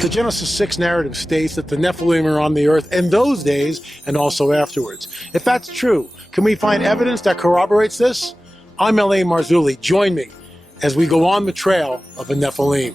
The Genesis 6 narrative states that the Nephilim are on the earth in those days and also afterwards. If that's true, can we find evidence that corroborates this? I'm L.A. Marzulli. Join me as we go on the trail of a Nephilim.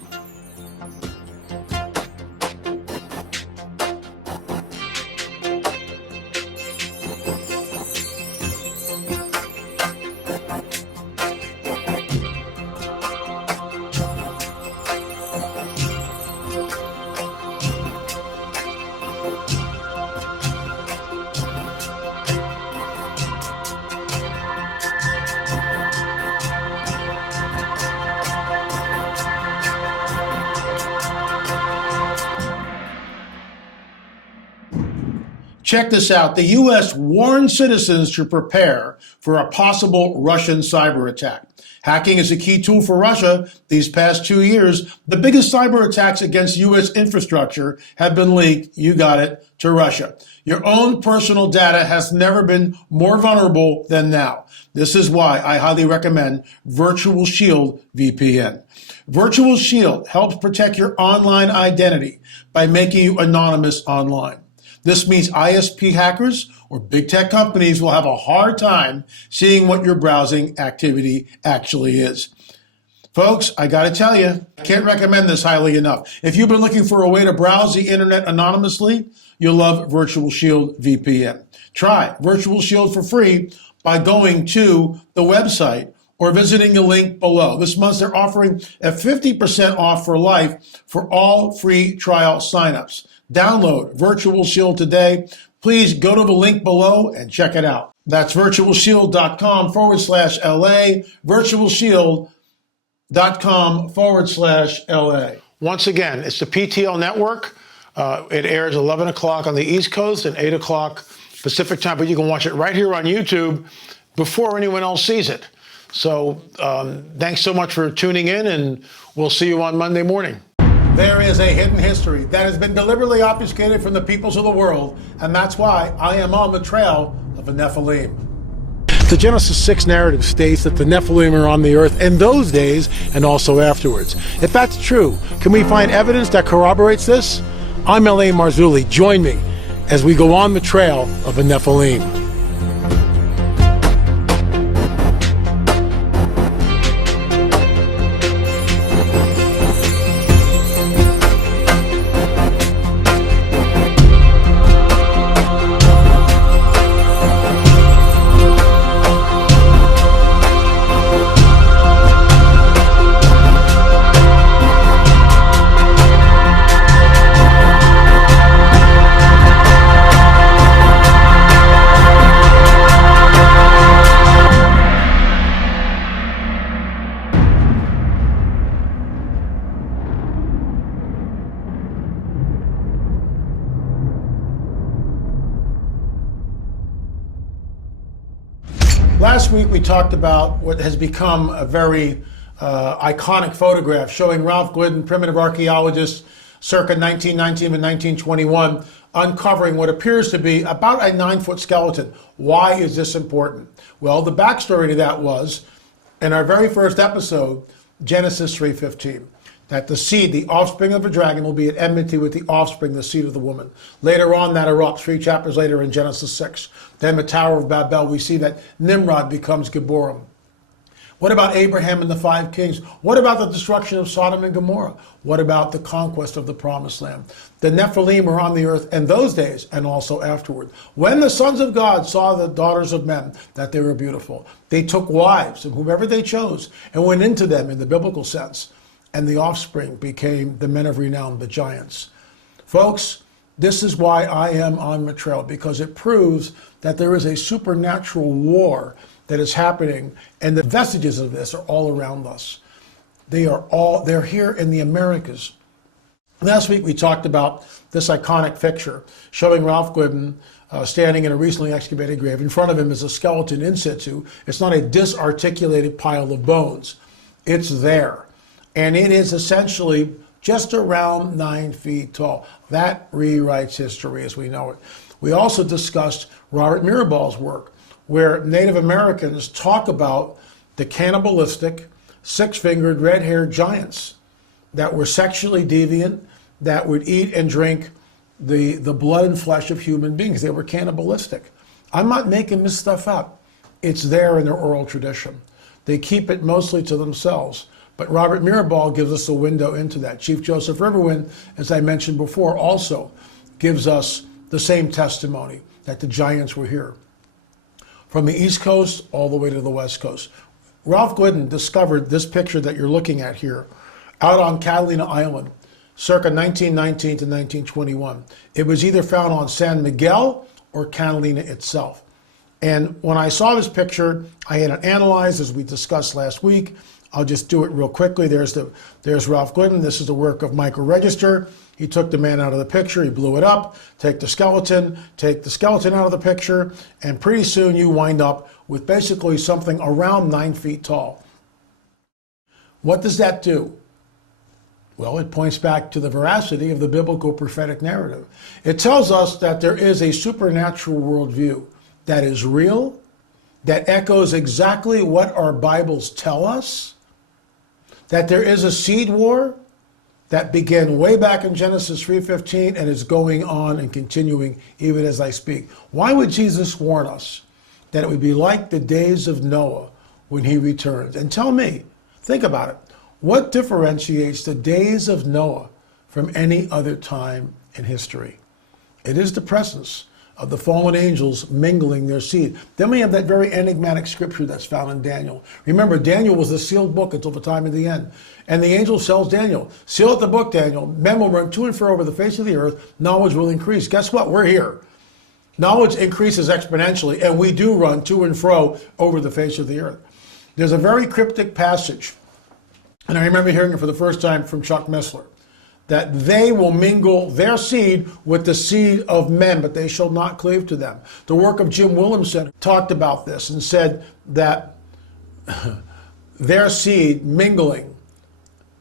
Check this out. The U.S. warned citizens to prepare for a possible Russian cyber attack. Hacking is a key tool for Russia. These past 2 years, the biggest cyber attacks against U.S. infrastructure have been leaked, you got it, to Russia. Your own personal data has never been more vulnerable than now. This is why I highly recommend Virtual Shield VPN. Virtual Shield helps protect your online identity by making you anonymous online. This means ISP hackers or big tech companies will have a hard time seeing what your browsing activity actually is. Folks, I gotta tell you, I can't recommend this highly enough. If you've been looking for a way to browse the internet anonymously, you'll love Virtual Shield VPN. Try Virtual Shield for free by going to the website or visiting the link below. This month they're offering a 50% off for life for all free trial signups. Download Virtual Shield today. Please go to the link below and check it out. That's virtualshield.com/LA, virtualshield.com/LA. Once again, it's the PTL network. It airs 11 o'clock on the East Coast and 8 o'clock Pacific time, but you can watch it right here on YouTube before anyone else sees it. So thanks so much for tuning in, and we'll see you on Monday morning. There is a hidden history that has been deliberately obfuscated from the peoples of the world, and that's why I am on the trail of a Nephilim. The Genesis 6 narrative states that the Nephilim are on the earth in those days and also afterwards. If that's true, can we find evidence that corroborates this? I'm L.A. Marzulli. Join me as we go on the trail of a Nephilim. Last week we talked about what has become a very iconic photograph showing Ralph Glidden, primitive archaeologist, circa 1919 and 1921, uncovering what appears to be about a 9-foot skeleton. Why is this important? Well, the backstory to that was, in our very first episode, Genesis 3:15, that the seed, the offspring of a dragon, will be at enmity with the offspring, the seed of the woman. Later on, that erupts 3 chapters later in Genesis 6. Then the Tower of Babel, we see that Nimrod becomes Gibborim. What about Abraham and the 5 kings? What about the destruction of Sodom and Gomorrah? What about the conquest of the Promised Land? The Nephilim are on the earth in those days and also afterward. When the sons of God saw the daughters of men, that they were beautiful, they took wives, and whomever they chose, and went into them in the biblical sense. And the offspring became the men of renown, the giants. Folks, this is why I am on the trail, because it proves that there is a supernatural war that is happening, and the vestiges of this are all around us. They're here in the Americas. Last week we talked about this iconic picture showing Ralph Glidden standing in a recently excavated grave. In front of him is a skeleton in situ. It's not a disarticulated pile of bones. It's there. And it is essentially just around 9 feet tall. That rewrites history as we know it. We also discussed Robert Mirabaugh's work, where Native Americans talk about the cannibalistic, 6-fingered, red-haired giants that were sexually deviant, that would eat and drink the blood and flesh of human beings. They were cannibalistic. I'm not making this stuff up. It's there in their oral tradition. They keep it mostly to themselves. But Robert Mirabal gives us a window into that. Chief Joseph Riverwind, as I mentioned before, also gives us the same testimony that the giants were here. From the East Coast all the way to the West Coast. Ralph Glidden discovered this picture that you're looking at here out on Catalina Island, circa 1919 to 1921. It was either found on San Miguel or Catalina itself. And when I saw this picture, I had it analyzed, as we discussed last week. I'll just do it real quickly. There's Ralph Glidden. This is the work of Michael Register. He took the man out of the picture, he blew it up, take the skeleton out of the picture, and pretty soon you wind up with basically something around 9 feet tall. What does that do? Well, it points back to the veracity of the biblical prophetic narrative. It tells us that there is a supernatural worldview that is real, that echoes exactly what our Bibles tell us, that there is a seed war that began way back in Genesis 3:15 and is going on and continuing even as I speak. Why would Jesus warn us that it would be like the days of Noah when he returns? And tell me, think about it. What differentiates the days of Noah from any other time in history? It is the presence of the fallen angels mingling their seed. Then we have that very enigmatic scripture that's found in Daniel. Remember, Daniel was the sealed book until the time of the end. And the angel tells Daniel, seal up the book, Daniel. Men will run to and fro over the face of the earth. Knowledge will increase. Guess what? We're here. Knowledge increases exponentially, and we do run to and fro over the face of the earth. There's a very cryptic passage, and I remember hearing it for the first time from Chuck Missler, that they will mingle their seed with the seed of men, but they shall not cleave to them. The work of Jim Williamson talked about this and said that their seed mingling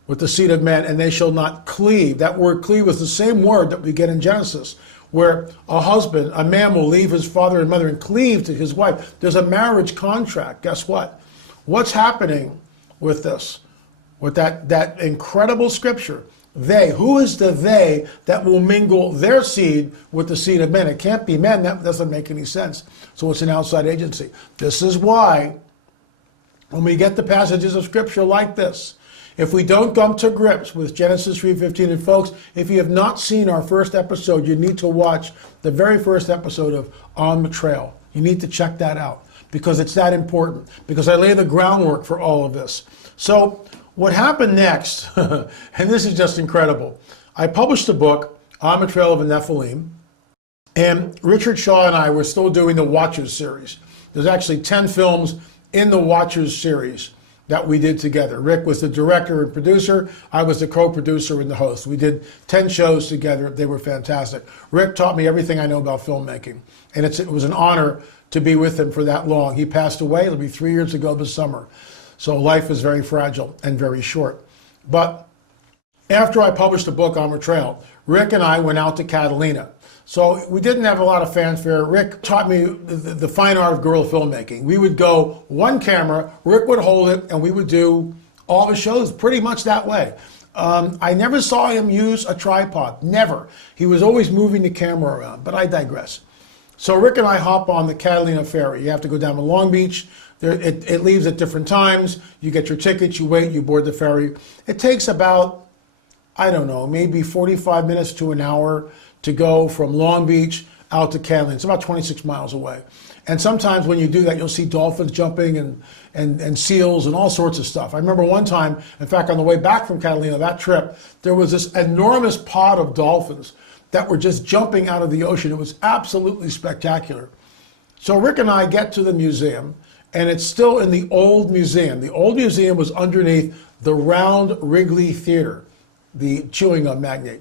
with the seed of men, and they shall not cleave. That word cleave was the same word that we get in Genesis, where a man will leave his father and mother and cleave to his wife. There's a marriage contract. Guess what? What's happening with this? With that incredible scripture? Who is the they that will mingle their seed with the seed of men? It can't be men. That doesn't make any sense. So it's an outside agency. This is why when we get the passages of scripture like this, if we don't come to grips with Genesis 3:15, and folks, if you have not seen our first episode, you need to watch the very first episode of On the Trail. You need to check that out because it's that important, because I lay the groundwork for all of this. So what happened next, and this is just incredible, I published a book, On the Trail of the Nephilim, and Richard Shaw and I were still doing the Watchers series. There's actually 10 films in the Watchers series that we did together. Rick was the director and producer. I was the co-producer and the host. We did 10 shows together. They were fantastic. Rick taught me everything I know about filmmaking, and it was an honor to be with him for that long. He passed away, it'll be 3 years ago this summer. So life is very fragile and very short. But after I published the book On the Trail, Rick and I went out to Catalina. So we didn't have a lot of fanfare. Rick taught me the fine art of guerrilla filmmaking. We would go one camera, Rick would hold it, and we would do all the shows pretty much that way. I never saw him use a tripod, never. He was always moving the camera around, but I digress. So Rick and I hop on the Catalina ferry. You have to go down to Long Beach. It leaves at different times. You get your tickets, you wait, you board the ferry. It takes about, I don't know, maybe 45 minutes to an hour to go from Long Beach out to Catalina. It's about 26 miles away. And sometimes when you do that, you'll see dolphins jumping and seals and all sorts of stuff. I remember one time, in fact, on the way back from Catalina, that trip, there was this enormous pod of dolphins that were just jumping out of the ocean. It was absolutely spectacular. So Rick and I get to the museum, and it's still in the old museum. The old museum was underneath the Round Wrigley Theater, the chewing gum magnate.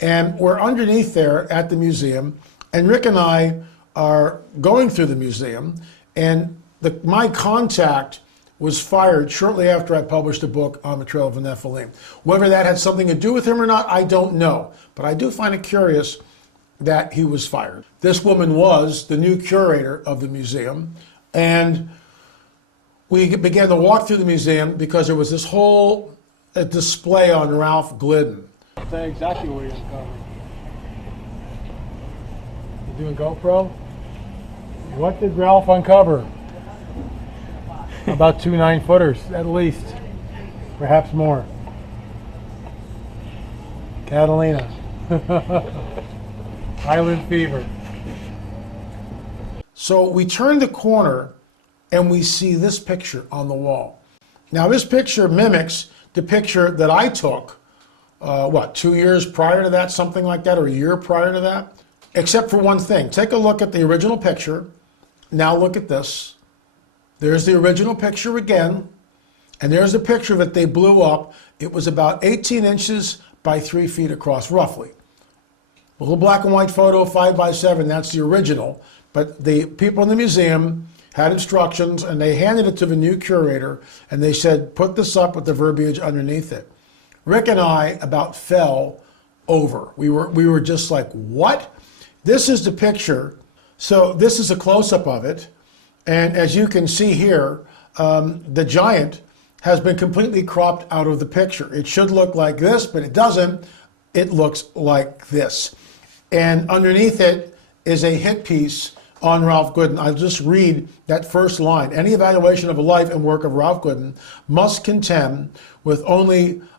And we're underneath there at the museum, and Rick and I are going through the museum, and my contact was fired shortly after I published a book on the Trail of the Nephilim. Whether that had something to do with him or not, I don't know. But I do find it curious that he was fired. This woman was the new curator of the museum, and we began to walk through the museum because there was this whole display on Ralph Glidden. I'll tell you exactly where you're uncovering. You doing GoPro? What did Ralph uncover? About 2 9-footers, at least. Perhaps more. Catalina. Island fever. So we turn the corner and we see this picture on the wall. Now this picture mimics the picture that I took, 2 years prior to that, something like that, or a year prior to that? Except for one thing. Take a look at the original picture. Now look at this. There's the original picture again, and there's the picture that they blew up. It was about 18 inches by 3 feet across, roughly. A little black and white photo, 5x7, that's the original. But the people in the museum had instructions, and they handed it to the new curator, and they said, put this up with the verbiage underneath it. Rick and I about fell over. We were just like, what? This is the picture. So this is a close-up of it. And as you can see here, the giant has been completely cropped out of the picture. It should look like this, but it doesn't. It looks like this. And underneath it is a hit piece on Ralph Glidden. I'll just read that first line. Any evaluation of the life and work of Ralph Glidden must contend with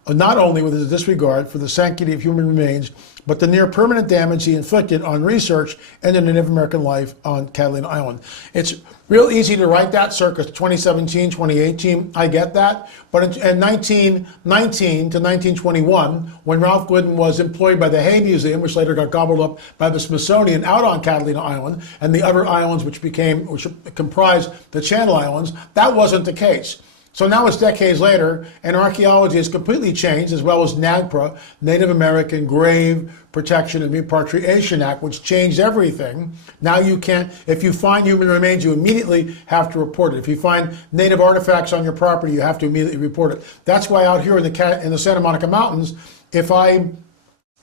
not only with his disregard for the sanctity of human remains, but the near permanent damage he inflicted on research and in the Native American life on Catalina Island. It's real easy to write that circa 2017, 2018, I get that. But in 1919 to 1921, when Ralph Glidden was employed by the Hay Museum, which later got gobbled up by the Smithsonian out on Catalina Island, and the other islands which comprised the Channel Islands, that wasn't the case. So now it's decades later, and archaeology has completely changed, as well as NAGPRA, Native American Grave Protection and Repatriation Act, which changed everything. Now you can't, if you find human remains, you immediately have to report it. If you find native artifacts on your property, you have to immediately report it. That's why out here in the Santa Monica Mountains, if I'm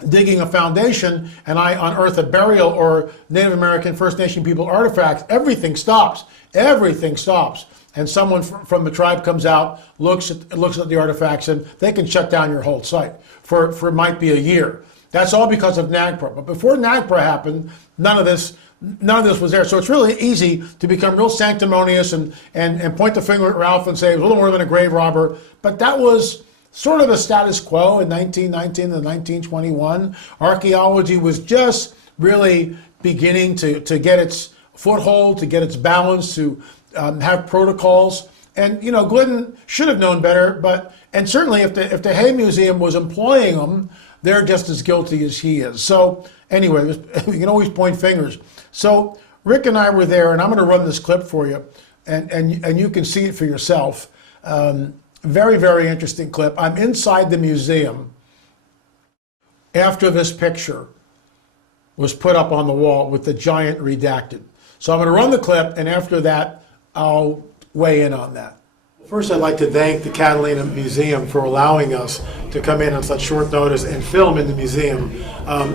digging a foundation and I unearth a burial or Native American First Nation people artifacts, everything stops. Everything stops. And someone from the tribe comes out, looks at the artifacts, and they can shut down your whole site for might be a year. That's all because of NAGPRA. But before NAGPRA happened, none of this was there. So it's really easy to become real sanctimonious and point the finger at Ralph and say he was a little more than a grave robber. But that was sort of the status quo in 1919 and 1921. Archaeology was just really beginning to get its foothold, to get its balance, to have protocols. And, you know, Glidden should have known better, and certainly if the Hay Museum was employing them, they're just as guilty as he is. So anyway, you can always point fingers. So Rick and I were there, and I'm going to run this clip for you, and you can see it for yourself. Very, very interesting clip. I'm inside the museum after this picture was put up on the wall with the giant redacted. So I'm going to run the clip, and after that, I'll weigh in on that. First, I'd like to thank the Catalina Museum for allowing us to come in on such short notice and film in the museum.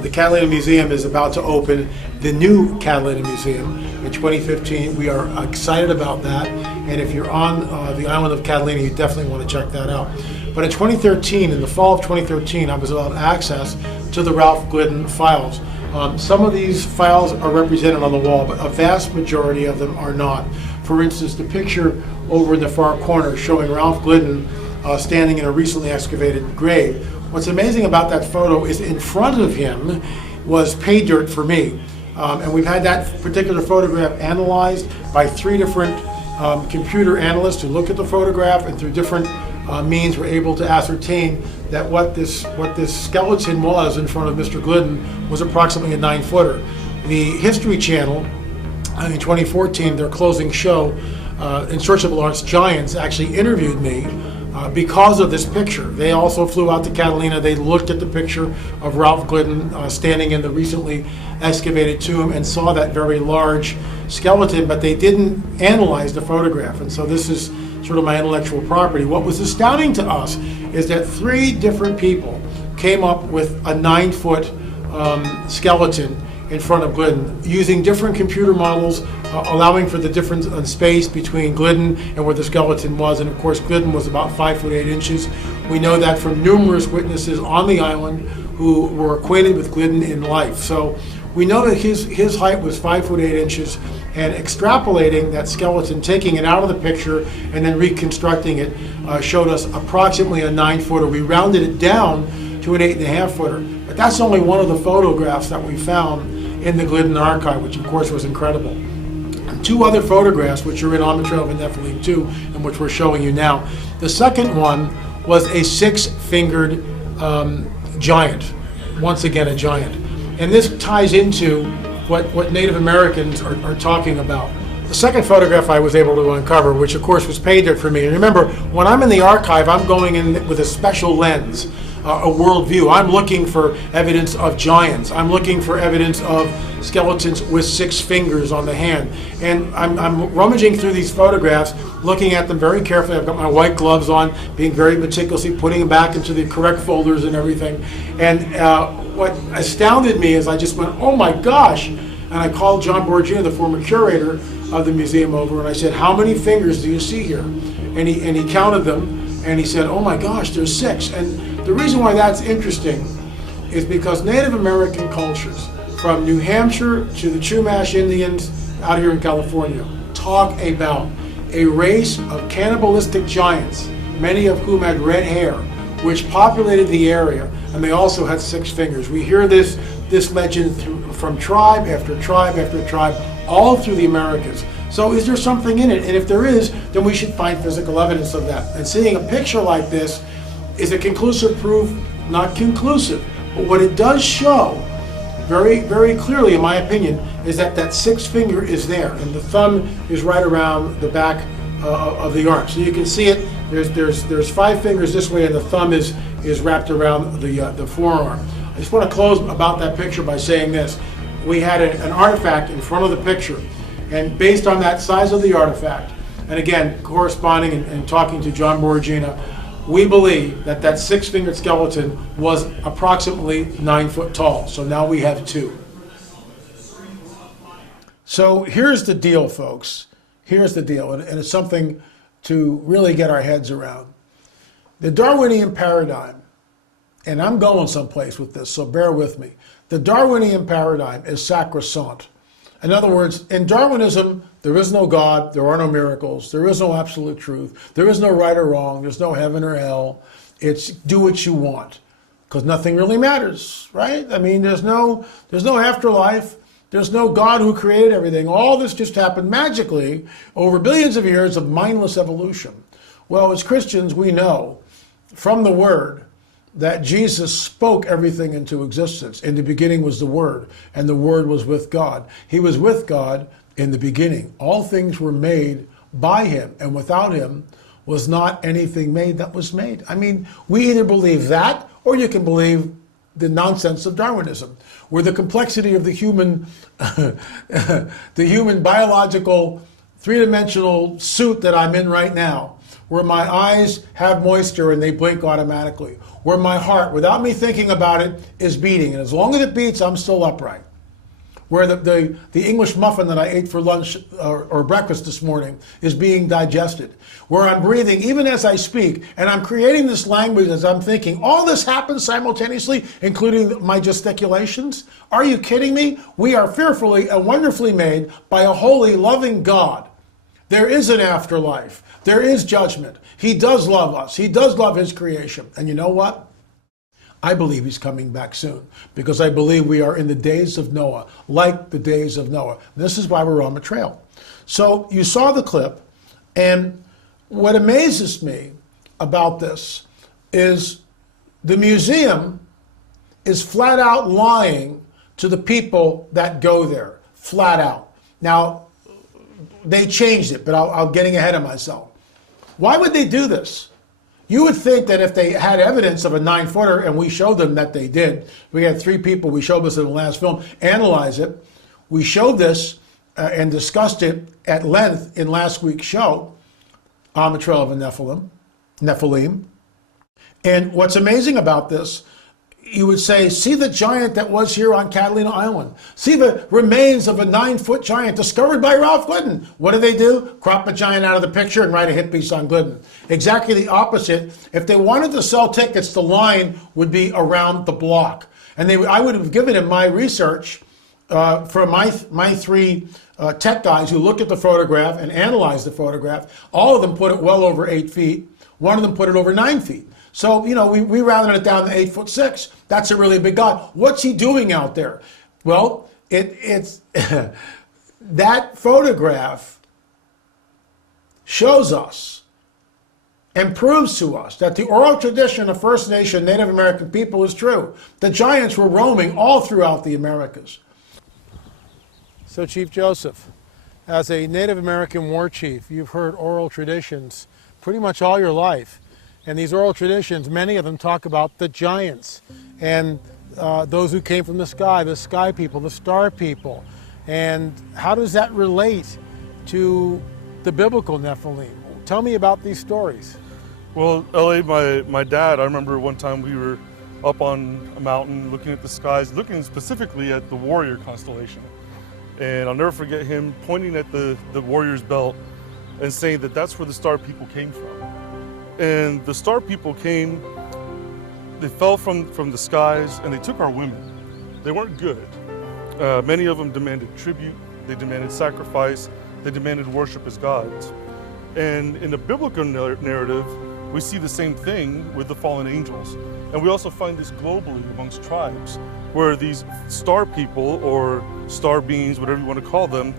The Catalina Museum is about to open the new Catalina Museum in 2015. We are excited about that, and if you're on the island of Catalina, you definitely want to check that out. But in 2013, in the fall of 2013, I was allowed access to the Ralph Glidden files. Some of these files are represented on the wall, but a vast majority of them are not. For instance, the picture over in the far corner showing Ralph Glidden standing in a recently excavated grave. What's amazing about that photo is in front of him was pay dirt for me. And we've had that particular photograph analyzed by 3 different computer analysts who looked at the photograph, and through different means were able to ascertain that what this skeleton was in front of Mr. Glidden was approximately a 9-footer. The History Channel, in 2014, their closing show, In Search of the Lost Giants, actually interviewed me because of this picture. They also flew out to Catalina. They looked at the picture of Ralph Glidden standing in the recently excavated tomb and saw that very large skeleton, but they didn't analyze the photograph. And so this is sort of my intellectual property. What was astounding to us is that 3 different people came up with a 9-foot skeleton in front of Glidden, using different computer models, allowing for the difference in space between Glidden and where the skeleton was. And of course, Glidden was about 5 foot 8 inches. We know that from numerous witnesses on the island who were acquainted with Glidden in life. So we know that his height was 5 foot 8 inches, and extrapolating that skeleton, taking it out of the picture and then reconstructing it, showed us approximately a 9 footer. We rounded it down to an 8.5 footer. But that's only one of the photographs that we found in the Glidden archive, which of course was incredible. And 2 other photographs, which are in On the Trail of the Nephilim 2, and which we're showing you now. The second one was a 6-fingered giant, once again a giant. And this ties into what Native Americans are talking about. The second photograph I was able to uncover, which of course was painted for me. And remember, when I'm in the archive, I'm going in with a special lens, a world view. I'm looking for evidence of giants. I'm looking for evidence of skeletons with 6 fingers on the hand. And I'm rummaging through these photographs, looking at them very carefully. I've got my white gloves on, being very meticulously, putting them back into the correct folders and everything. And what astounded me is I just went, oh my gosh. And I called John Borgina, the former curator of the museum, over, and I said, how many fingers do you see here? And he counted them, and he said, oh my gosh, there's 6. And the reason why that's interesting is because Native American cultures, from New Hampshire to the Chumash Indians out here in California, talk about a race of cannibalistic giants, many of whom had red hair, which populated the area, and they also had 6 fingers. We hear this legend from tribe after tribe after tribe, all through the Americas. So is there something in it? And if there is, then we should find physical evidence of that. And seeing a picture like this is a conclusive proof, not conclusive. But what it does show, very, very clearly, in my opinion, is that 6 finger is there, and the thumb is right around the back of the arm. So you can see it. There's 5 fingers this way, and the thumb is wrapped around the forearm. I just want to close about that picture by saying this. We had an artifact in front of the picture, and based on that size of the artifact, and again, corresponding and talking to John Borgina, we believe that 6-fingered skeleton was approximately 9 foot tall. So now we have 2. So here's the deal, folks. Here's the deal, and it's something to really get our heads around. The Darwinian paradigm, and I'm going someplace with this, so bear with me. The Darwinian paradigm is sacrosanct. In other words, in Darwinism, there is no God, there are no miracles, there is no absolute truth, there is no right or wrong, there's no heaven or hell. It's do what you want, because nothing really matters, right? I mean, there's no afterlife, there's no God who created everything. All this just happened magically over billions of years of mindless evolution. Well, as Christians, we know from the Word that Jesus spoke everything into existence. In the beginning was the Word, and the Word was with God. He was with God in the beginning. All things were made by him, and without him was not anything made that was made. I mean, we either believe that, or you can believe the nonsense of Darwinism, where the complexity of the human, the human biological 3-dimensional suit that I'm in right now, where my eyes have moisture and they blink automatically, where my heart, without me thinking about it, is beating. And as long as it beats, I'm still upright. Where the English muffin that I ate for lunch or breakfast this morning is being digested. Where I'm breathing even as I speak, and I'm creating this language as I'm thinking. All this happens simultaneously, including my gesticulations. Are you kidding me? We are fearfully and wonderfully made by a holy, loving God. There is an afterlife. There is judgment. He does love us. He does love his creation. And you know what? I believe he's coming back soon, because I believe we are in the days of Noah, like the days of Noah. This is why we're on the trail. So you saw the clip, and what amazes me about this is the museum is flat out lying to the people that go there, flat out. Now, they changed it, but I'm getting ahead of myself. Why would they do this? You would think that if they had evidence of a 9-footer, and we showed them that they did, we had 3 people, we showed this in the last film, analyze it. We showed this and discussed it at length in last week's show on the Trail of the Nephilim. And what's amazing about this, you would say, see the giant that was here on Catalina Island. See the remains of a 9-foot giant discovered by Ralph Glidden. What do? Crop a giant out of the picture and write a hit piece on Glidden. Exactly the opposite. If they wanted to sell tickets, the line would be around the block. And I would have given him my research from my three tech guys who looked at the photograph and analyzed the photograph. All of them put it well over 8 feet. One of them put it over 9 feet. So, we rounded it down to 8'6". That's a really big guy. What's he doing out there? Well, it's that photograph shows us and proves to us that the oral tradition of First Nation Native American people is true. The giants were roaming all throughout the Americas. So, Chief Joseph, as a Native American war chief, you've heard oral traditions pretty much all your life. And these oral traditions, many of them talk about the giants and those who came from the sky people, the star people. And how does that relate to the biblical Nephilim? Tell me about these stories. Well, L.A., my dad, I remember one time we were up on a mountain looking at the skies, looking specifically at the warrior constellation. And I'll never forget him pointing at the warrior's belt and saying that that's where the star people came from. And the star people came, they fell from the skies and they took our women. They weren't good. Many of them demanded tribute, they demanded sacrifice, they demanded worship as gods. And in the biblical narrative, we see the same thing with the fallen angels. And we also find this globally amongst tribes, where these star people or star beings, whatever you want to call them,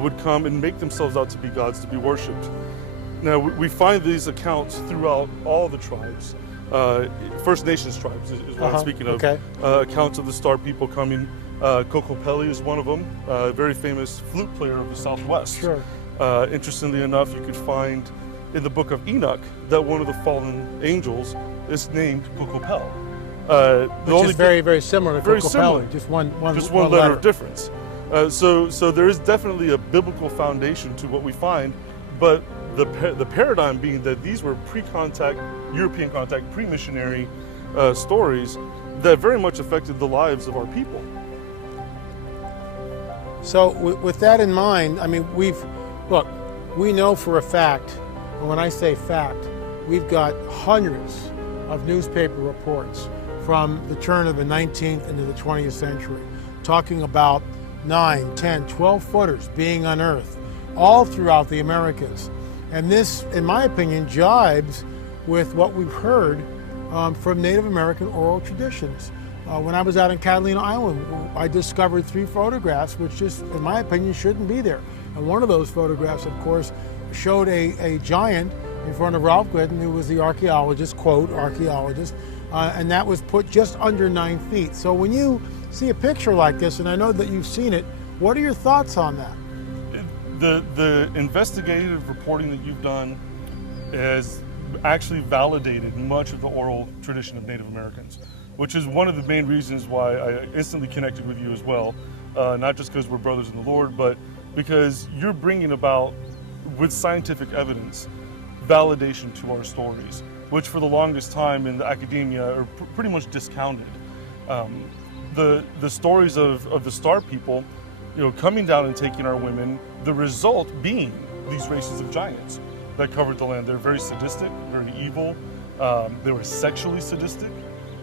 would come and make themselves out to be gods to be worshipped. Now, we find these accounts throughout all the tribes. First Nations tribes is what I'm speaking of. Okay. Accounts of the star people coming. Kokopelli is one of them, a very famous flute player of the Southwest. Sure. Interestingly enough, you could find in the book of Enoch that one of the fallen angels is named Kokopel. Which is very, very similar to very Kokopelli. similar. Just one letter of difference. So there is definitely a biblical foundation to what we find, but the paradigm being that these were pre-contact, European contact, pre-missionary stories that very much affected the lives of our people. So with that in mind, I mean, we know for a fact, and when I say fact, we've got hundreds of newspaper reports from the turn of the 19th into the 20th century talking about 9, 10, 12 footers being unearthed all throughout the Americas. And this, in my opinion, jibes with what we've heard from Native American oral traditions. When I was out in Catalina Island, I discovered 3 photographs which just, in my opinion, shouldn't be there. And one of those photographs, of course, showed a giant in front of Ralph Glidden, who was the archaeologist, quote, archaeologist, and that was put just under 9 feet. So when you see a picture like this, and I know that you've seen it, what are your thoughts on that? The investigative reporting that you've done has actually validated much of the oral tradition of Native Americans, which is one of the main reasons why I instantly connected with you as well. Not just because we're brothers in the Lord, but because you're bringing about, with scientific evidence, validation to our stories, which for the longest time in the academia are pretty much discounted. The stories of the star people, coming down and taking our women, the result being these races of giants that covered the land. They're very sadistic, very evil. They were sexually sadistic.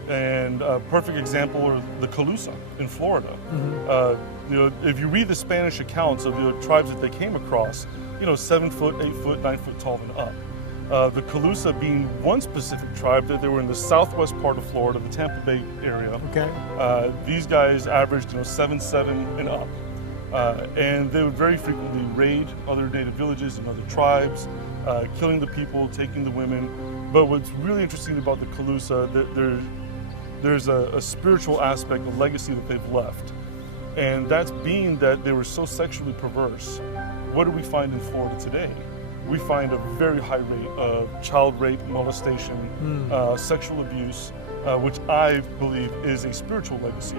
And a perfect example are the Calusa in Florida. Mm-hmm. If you read the Spanish accounts of the tribes that they came across, 7 foot, 8 foot, 9 foot tall and up. The Calusa being one specific tribe that they were in the southwest part of Florida, the Tampa Bay area. Okay. These guys averaged 7'7" and up. And they would very frequently raid other native villages and other tribes, killing the people, taking the women. But what's really interesting about the Calusa, there's a spiritual aspect, a legacy that they've left. And that's being that they were so sexually perverse. What do we find in Florida today? We find a very high rate of child rape, molestation, sexual abuse, which I believe is a spiritual legacy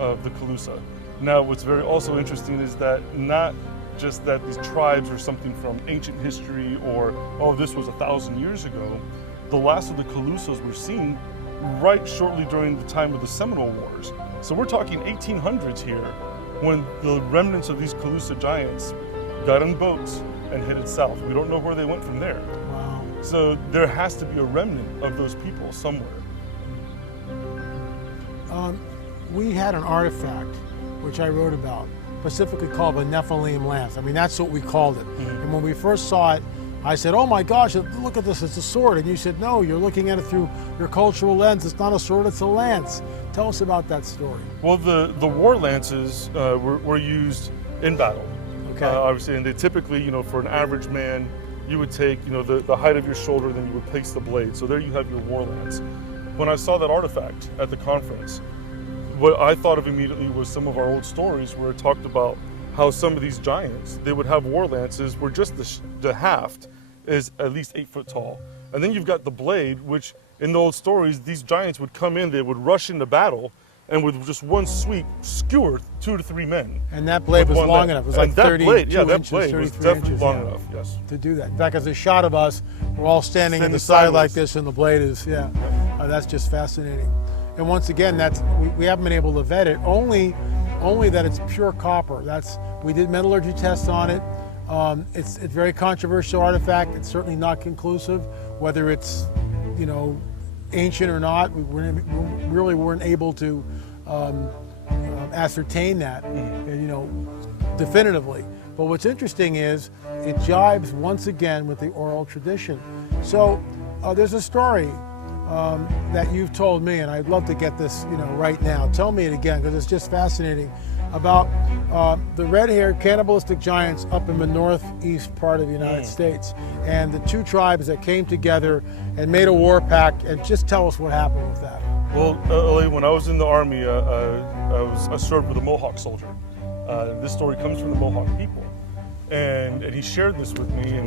of the Calusa. Now, what's very also interesting is that not just that these tribes are something from ancient history or, oh, this was 1,000 years ago. The last of the Calusas we're seeing right shortly during the time of the Seminole Wars. So we're talking 1800s here, when the remnants of these Calusa giants got in boats and headed south. We don't know where they went from there. Wow. So there has to be a remnant of those people somewhere. We had an artifact, which I wrote about, specifically called the Nephilim Lance. I mean, that's what we called it. Mm-hmm. And when we first saw it, I said, oh my gosh, look at this, it's a sword. And you said, no, you're looking at it through your cultural lens. It's not a sword, it's a lance. Tell us about that story. Well, the war lances were used in battle. Okay. Obviously, and they typically, for an average man, you would take, the height of your shoulder, then you would place the blade. So there you have your war lance. When I saw that artifact at the conference, what I thought of immediately was some of our old stories where it talked about how some of these giants, they would have war lances where just the haft is at least 8 foot tall. And then you've got the blade, which in the old stories, these giants would come in, they would rush into battle, and with just one sweep, skewer 2 to 3 men. And that blade was long enough. It was like 32 inches, 33 inches. Long enough, yes. To do that. In fact, there's a shot of us, we're all standing in the side like this, and the blade is, that's just fascinating. And once again, we haven't been able to vet it, only that it's pure copper. We did metallurgy tests on it. It's a very controversial artifact. It's certainly not conclusive, whether it's, ancient or not. We really weren't able to ascertain that, definitively. But what's interesting is it jibes once again with the oral tradition. So there's a story that you've told me, and I'd love to get this, right now. Tell me it again, because it's just fascinating, about the red-haired cannibalistic giants up in the northeast part of the United States, and the 2 tribes that came together and made a war pact. And just tell us what happened with that. Well, when I was in the Army, I served with a Mohawk soldier. This story comes from the Mohawk people, and he shared this with me,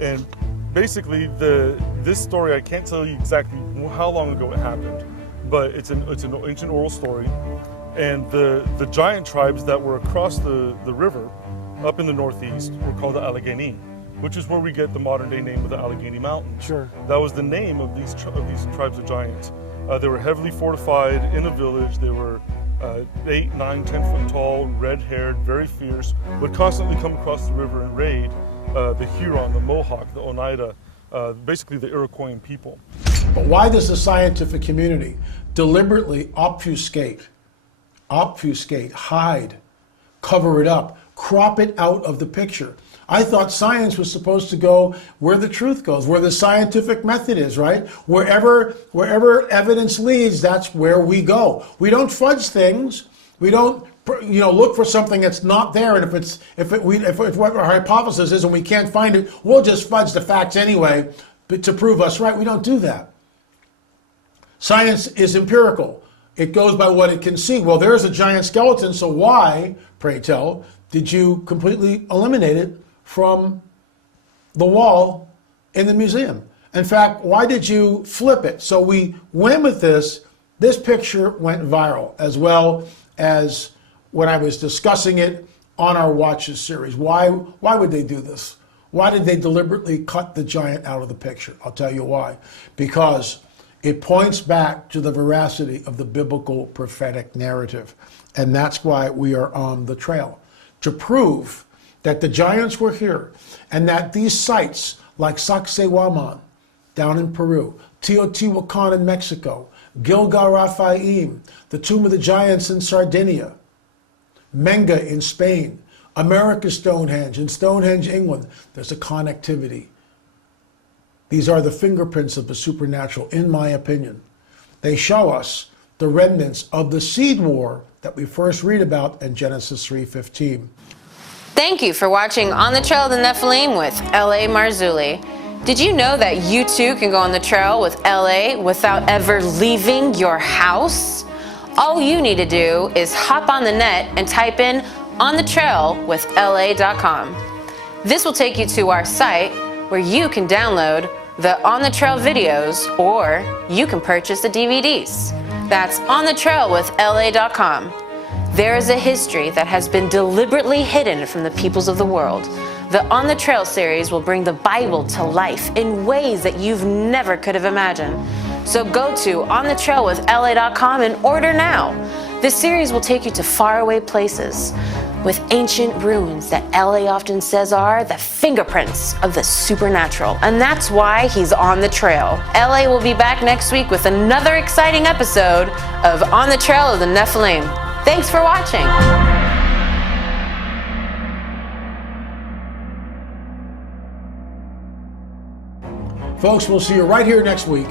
and basically this story, I can't tell you exactly how long ago it happened, but it's an ancient oral story. And the giant tribes that were across the river up in the northeast were called the Allegheny, which is where we get the modern day name of the Allegheny Mountains. Sure. That was the name of these tribes of giants. They were heavily fortified in a village. They were 8, 9, 10 foot tall, red-haired, very fierce, would constantly come across the river and raid the Huron, the Mohawk, the Oneida, basically the Iroquoian people. But why does the scientific community deliberately obfuscate, hide, cover it up, crop it out of the picture? I thought science was supposed to go where the truth goes, where the scientific method is, right? Wherever evidence leads, that's where we go. We don't fudge things. We don't, look for something that's not there. And if what our hypothesis is and we can't find it, we'll just fudge the facts anyway, but to prove us right. We don't do that. Science is empirical. It goes by what it can see. Well, there's a giant skeleton, so why, pray tell, did you completely eliminate it from the wall in the museum? In fact, why did you flip it? So we went with this. This picture went viral, as well as when I was discussing it on our Watches series. Why would they do this? Why did they deliberately cut the giant out of the picture? I'll tell you why. Because it points back to the veracity of the biblical prophetic narrative. And that's why we are on the trail, to prove that the giants were here and that these sites like Sacsayhuaman down in Peru, Teotihuacan in Mexico, Gilgal-Raphaim, the Tomb of the Giants in Sardinia, Menga in Spain, America's Stonehenge, and Stonehenge, England, there's a connectivity. These are the fingerprints of the supernatural, in my opinion. They show us the remnants of the seed war that we first read about in Genesis 3:15. Thank you for watching On the Trail of the Nephilim with L.A. Marzulli. Did you know that you too can go on the trail with L.A. without ever leaving your house? All you need to do is hop on the net and type in onthetrailwithla.com. This will take you to our site where you can download the On the Trail videos, or you can purchase the DVDs. That's onthetrailwithla.com. There is a history that has been deliberately hidden from the peoples of the world. The On the Trail series will bring the Bible to life in ways that you've never could have imagined. So go to onthetrailwithla.com and order now. This series will take you to faraway places with ancient ruins that LA often says are the fingerprints of the supernatural. And that's why he's on the trail. LA will be back next week with another exciting episode of On the Trail of the Nephilim. Thanks for watching. Folks, we'll see you right here next week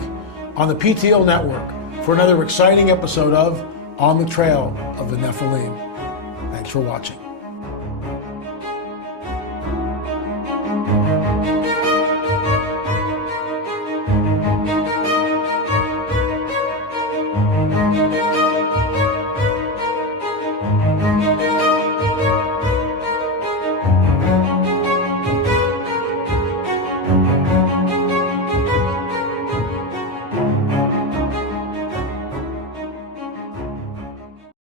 on the PTL Network for another exciting episode of On the Trail of the Nephilim. Thanks for watching.